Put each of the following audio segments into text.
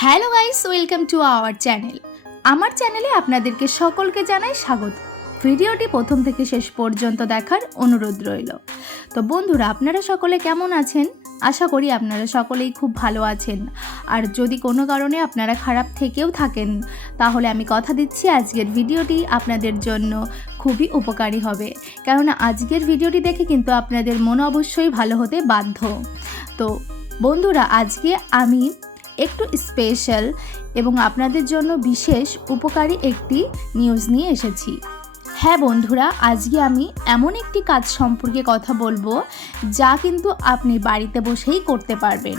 Hello guys, welcome to our channel. আমার চ্যানেলে আপনাদেরকে সকলকে জানাই স্বাগত। ভিডিওটি প্রথম থেকে শেষ পর্যন্ত দেখার অনুরোধ রইল। তো বন্ধুরা, আপনারা সকলে কেমন আছেন? আশা করি আপনারা সকলেই খুব ভালো আছেন। আর যদি কোনো কারণে আপনারা খারাপ থেকেও থাকেন, তাহলে আমি কথা দিচ্ছি আজকের ভিডিওটি আপনাদের জন্য খুবই উপকারী হবে। কেননা আজকের ভিডিওটি দেখে কিন্তু আপনাদের মন অবশ্যই ভালো হতে বাধ্য। তো বন্ধুরা, আজকে আমি একটু স্পেশাল এবং আপনাদের জন্য বিশেষ উপকারী একটি নিউজ নিয়ে এসেছি। হ্যাঁ বন্ধুরা, আজকে আমি এমন একটি কাজ সম্পর্কে কথা বলবো যা কিন্তু আপনি বাড়িতে বসেই করতে পারবেন।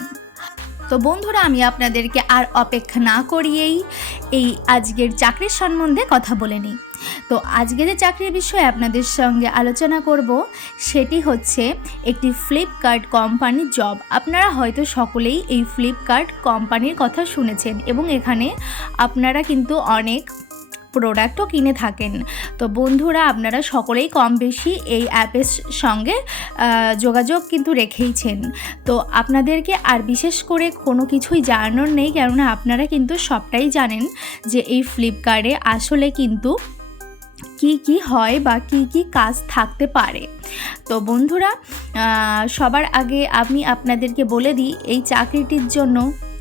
তো বন্ধুরা, আমি আপনাদেরকে আর অপেক্ষা না করিয়েই এই আজকের চাকরির সম্বন্ধে কথা বলে নিই। তো আজকে যে চাকরির বিষয়ে আপনাদের সঙ্গে আলোচনা করব সেটি হচ্ছে একটি ফ্লিপকার্ট কোম্পানির জব। আপনারা হয়তো সকলেই এই ফ্লিপকার্ট কোম্পানির কথা শুনেছেন এবং এখানে আপনারা কিন্তু অনেক প্রোডাক্টও কিনে থাকেন। তো বন্ধুরা, আপনারা সকলেই কম বেশি এই অ্যাপের সঙ্গে যোগাযোগ কিন্তু রেখেইছেন। তো আপনাদেরকে আর বিশেষ করে কোনো কিছুই জানানোর নেই, কেননা আপনারা কিন্তু সবটাই জানেন যে এই ফ্লিপকার্টে আসলে কিন্তু কি হয় বা কি কাজ থাকতে পারে। তো বন্ধুরা, সবার আগে আমি আপনাদেরকে বলে দিই এই চাকরিটির জন্য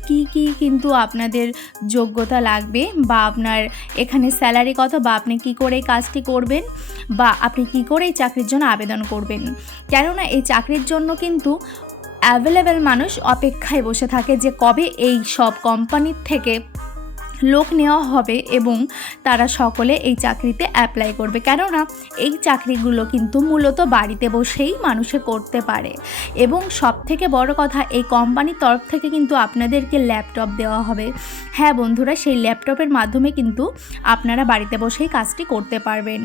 কি কিন্তু আপনাদের যোগ্যতা লাগবে, বা আপনার এখানে স্যালারি কত, বা আপনি কি করে এই কাজটি করবেন, বা আপনি কি করে এই চাকরির জন্য আবেদন করবেন। কেননা এই চাকরির জন্য কিন্তু অ্যাভেলেবেল মানুষ অপেক্ষায় বসে থাকে যে কবে এই সব কোম্পানির থেকে লোক নেওয়া হবে এবং তারা সকলে এই চাকরিতে অ্যাপ্লাই করবে। কেননা এই চাকরিগুলো কিন্তু মূলত বাড়িতে বসেই মানুষে করতে পারে। এবং সবথেকে বড় কথা, এই কোম্পানির তরফ থেকে কিন্তু আপনাদেরকে ল্যাপটপ দেওয়া হবে। হ্যাঁ বন্ধুরা, সেই ল্যাপটপের মাধ্যমে কিন্তু আপনারা বাড়িতে বসেই কাজটি করতে পারবেন।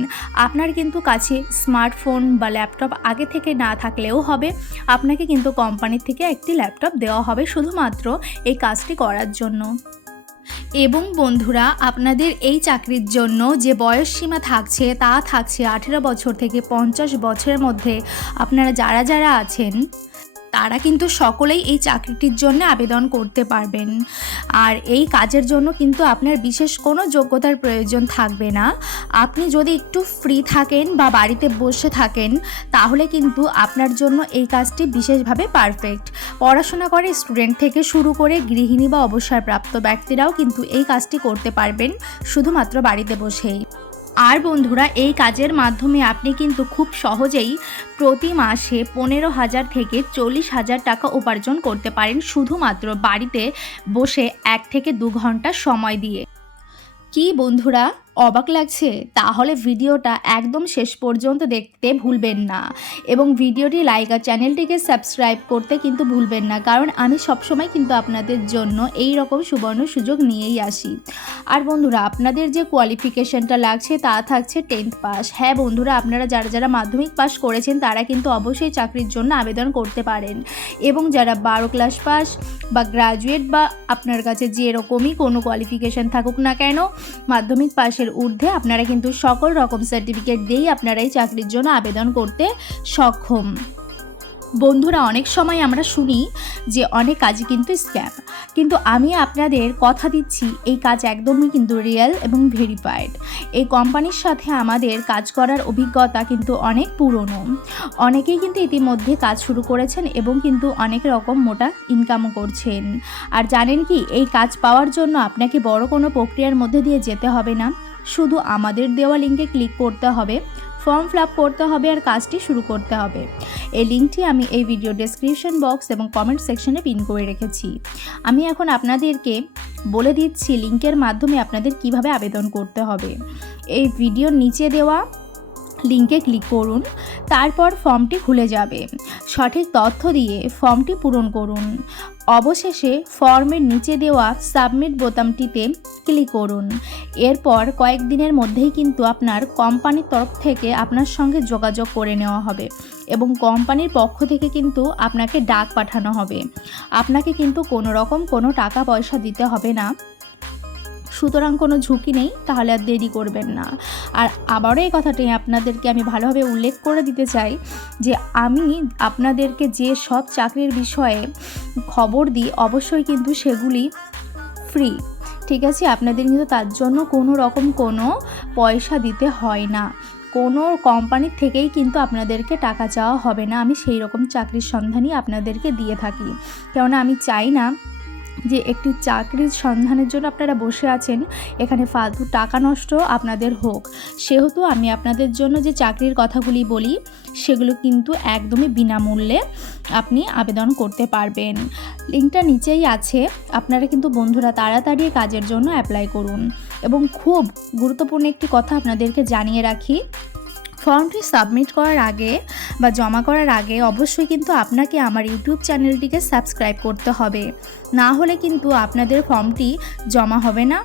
আপনার কিন্তু কাছে স্মার্টফোন বা ল্যাপটপ আগে থেকে না থাকলেও হবে, আপনাকে কিন্তু কোম্পানির থেকে একটি ল্যাপটপ দেওয়া হবে শুধুমাত্র এই কাজটি করার জন্য। এবং বন্ধুরা, আপনাদের এই চাকরির জন্য যে বয়স সীমা থাকছে তা থাকছে 18 বছর থেকে 50 বছরের মধ্যে। আপনারা যারা আছেন তারা কিন্তু সকলেই এই চাকরিটির জন্য আবেদন করতে পারবেন। আর এই কাজের জন্য কিন্তু আপনার বিশেষ কোনো যোগ্যতার প্রয়োজন থাকবে না। আপনি যদি একটু ফ্রি থাকেন বা বাড়িতে বসে থাকেন, তাহলে কিন্তু আপনার জন্য এই কাজটি বিশেষভাবে পারফেক্ট। পড়াশোনা করে স্টুডেন্ট থেকে শুরু করে গৃহিণী বা অবসরপ্রাপ্ত ব্যক্তিরাও কিন্তু এই কাজটি করতে পারবেন শুধুমাত্র বাড়িতে বসেই। আর বন্ধুরা, এই কাজের মাধ্যমে আপনি কিন্তু খুব সহজেই প্রতি মাসে 15,000 থেকে 40,000 টাকা উপার্জন করতে পারেন শুধুমাত্র বাড়িতে বসে 1 থেকে 2 ঘন্টা সময় দিয়ে। কি বন্ধুরা, অবাক লাগছে? তাহলে ভিডিওটা একদম শেষ পর্যন্ত দেখতে ভুলবেন না এবং ভিডিওটি লাইক আর চ্যানেলটিকে সাবস্ক্রাইব করতে কিন্তু ভুলবেন না, কারণ আমি সবসময় কিন্তু আপনাদের জন্য এই রকম সুবর্ণ সুযোগ নিয়েই আসি। আর বন্ধুরা, আপনাদের যে কোয়ালিফিকেশনটা লাগছে তা থাকছে 10th পাস। হ্যাঁ বন্ধুরা, আপনারা যারা মাধ্যমিক পাস করেছেন তারা কিন্তু অবশ্যই চাকরির জন্য আবেদন করতে পারেন। এবং যারা 12 ক্লাস পাস বা গ্রাজুয়েট, বা আপনার কাছে যেরকমই কোনো কোয়ালিফিকেশন থাকুক না কেন, মাধ্যমিক পাশের ঊর্ধ্বে আপনারা কিন্তু সকল রকম সার্টিফিকেট দিয়েই আপনারা এই চাকরির জন্য আবেদন করতে সক্ষম। বন্ধুরা, অনেক সময় আমরা শুনি যে অনেক কাজই কিন্তু স্ক্যাম, কিন্তু আমি আপনাদের কথা দিচ্ছি এই কাজ একদমই কিন্তু রিয়েল এবং ভেরিফাইড। এই কোম্পানির সাথে আমাদের কাজ করার অভিজ্ঞতা কিন্তু অনেক পুরনো। অনেকেই কিন্তু ইতিমধ্যে কাজ শুরু করেছেন এবং কিন্তু অনেক রকম মোটা ইনকামও করছেন। আর জানেন কি, এই কাজ পাওয়ার জন্য আপনাকে বড় কোনো প্রক্রিয়ার মধ্যে দিয়ে যেতে হবে না। শুধু আমাদের দেওয়া লিঙ্কে ক্লিক করতে হবে, ফর্ম ফিল আপ করতে হবে আর কাজটি শুরু করতে হবে। এই লিঙ্কটি আমি এই ভিডিও ডেসক্রিপশন বক্স এবং কমেন্ট সেকশনে পিন করে রেখেছি। আমি এখন আপনাদেরকে বলে দিচ্ছি লিঙ্কের মাধ্যমে আপনাদের কিভাবে আবেদন করতে হবে। এই ভিডিওর নিচে দেওয়া লিঙ্কে ক্লিক করুন, তারপর ফর্মটি খুলে যাবে। সঠিক তথ্য দিয়ে ফর্মটি পূরণ করুন। অবশেষে ফর্মের নিচে দেওয়া সাবমিট বোতামটিতে ক্লিক করুন। এরপর কয়েকদিনের মধ্যেই কিন্তু আপনার কোম্পানির তরফ থেকে আপনার সঙ্গে যোগাযোগ করে নেওয়া হবে এবং কোম্পানির পক্ষ থেকে কিন্তু আপনাকে ডাক পাঠানো হবে। আপনাকে কিন্তু কোনো রকম কোনো টাকা পয়সা দিতে হবে না। সুতরাং কোনো ঝুঁকি নেই, তাহলে আর দেরি করবেন না। আর আবারও এই কথাটি আপনাদেরকে আমি ভালোভাবে উল্লেখ করে দিতে চাই যে আমি আপনাদেরকে যে সব চাকরির বিষয়ে খবর দিই, অবশ্যই কিন্তু সেগুলি ফ্রি, ঠিক আছে? আপনাদের কিন্তু তার জন্য কোনো রকম কোনো পয়সা দিতে হয় না, কোনো কোম্পানির থেকেই কিন্তু আপনাদেরকে টাকা চাওয়া হবে না। আমি সেই রকম চাকরির সন্ধানই আপনাদেরকে দিয়ে থাকি, কেননা আমি চাই না যে একটি চাকরির সন্ধানের জন্য আপনারা বসে আছেন, এখানে ফালতু টাকা নষ্ট আপনাদের হোক। সেহেতু আমি আপনাদের জন্য যে চাকরির কথাগুলি বলি সেগুলো কিন্তু একদমই বিনামূল্যে আপনি আবেদন করতে পারবেন। লিঙ্কটা নিচেই আছে, আপনারা কিন্তু বন্ধুরা তাড়াতাড়ি কাজের জন্য অ্যাপ্লাই করুন। এবং খুব গুরুত্বপূর্ণ একটি কথা আপনাদেরকে জানিয়ে রাখি, ফর্মটি সাবমিট করার আগে বা জমা করার আগে অবশ্যই কিন্তু আপনাকে আমার ইউটিউব চ্যানেলটিকে সাবস্ক্রাইব করতে হবে, না হলে কিন্তু আপনাদের ফর্মটি জমা হবে না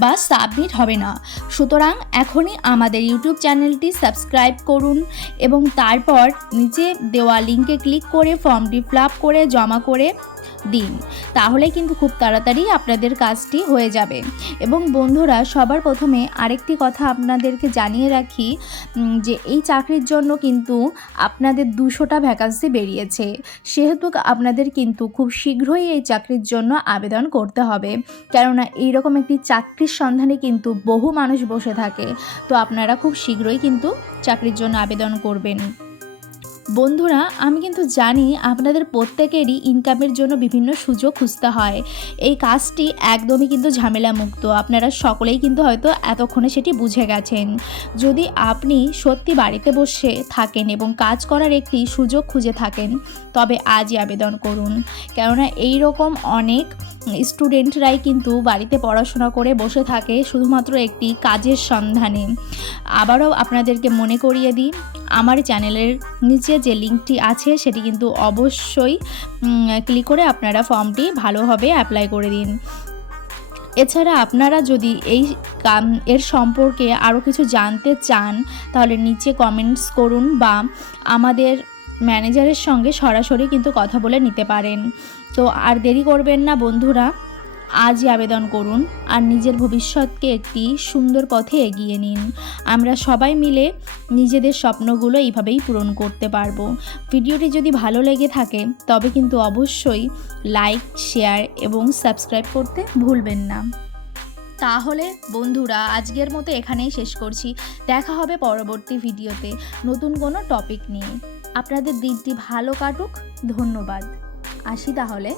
বা সাবমিট হবে না। সুতরাং এখনই আমাদের ইউটিউব চ্যানেলটি সাবস্ক্রাইব করুন এবং তারপর নিচে দেওয়া লিঙ্কে ক্লিক করে ফর্মটি ফিল আপ করে জমা করে দিন, তাহলে কিন্তু খুব তাড়াতাড়ি আপনাদের কাজটি হয়ে যাবে। এবং বন্ধুরা সবার প্রথমে আরেকটি কথা আপনাদেরকে জানিয়ে রাখি, যে এই চাকরির জন্য কিন্তু আপনাদের 200টা ভ্যাকান্সি বেরিয়েছে, সেহেতু আপনাদের কিন্তু খুব শীঘ্রই এই চাকরির জন্য আবেদন করতে হবে, কেননা এইরকম একটি চাকরির সন্ধানে কিন্তু বহু মানুষ বসে থাকে। তো আপনারা খুব শীঘ্রই কিন্তু চাকরির জন্য আবেদন করবেন। বন্ধুরা আমি কিন্তু জানি আপনাদের প্রত্যেকেরই ইনকামের জন্য বিভিন্ন সুযোগ খুঁজতে হয়, এই কাজটি একদমই কিন্তু ঝামেলা মুক্ত, আপনারা সকলেই কিন্তু হয়তো এতক্ষণে সেটি বুঝে গেছেন। যদি আপনি সত্যি বাড়িতে বসে থাকেন এবং কাজ করার একটি সুযোগ খুঁজে থাকেন, তবে আজই আবেদন করুন, কেননা এই রকম অনেক স্টুডেন্টরাই কিন্তু বাড়িতে পড়াশোনা করে বসে থাকে শুধুমাত্র একটি কাজের সন্ধানে। আবারও আপনাদেরকে মনে করিয়ে দিই, আমার চ্যানেলের নিচে যে লিঙ্কটি আছে সেটি কিন্তু অবশ্যই ক্লিক করে আপনারা ফর্মটি ভালোভাবে অ্যাপ্লাই করে দিন। এছাড়া আপনারা যদি এর সম্পর্কে আরও কিছু জানতে চান তাহলে নিচে কমেন্টস করুন বা আমাদের ম্যানেজারের সঙ্গে সরাসরি কিন্তু কথা বলে নিতে পারেন। তো আর দেরি করবেন না বন্ধুরা, আজই আবেদন করুন আর নিজের ভবিষ্যৎকে একটি সুন্দর পথে এগিয়ে নিন। আমরা সবাই মিলে নিজেদের স্বপ্নগুলো এইভাবেই পূরণ করতে পারবো। ভিডিওটি যদি ভালো লেগে থাকে তবে কিন্তু অবশ্যই লাইক, শেয়ার এবং সাবস্ক্রাইব করতে ভুলবেন না। তাহলে বন্ধুরা আজকের মতো এখানেই শেষ করছি, দেখা হবে পরবর্তী ভিডিওতে নতুন কোনো টপিক নিয়ে। আপনাদের দিনটি ভালো কাটুক, ধন্যবাদ, আসি তাহলে।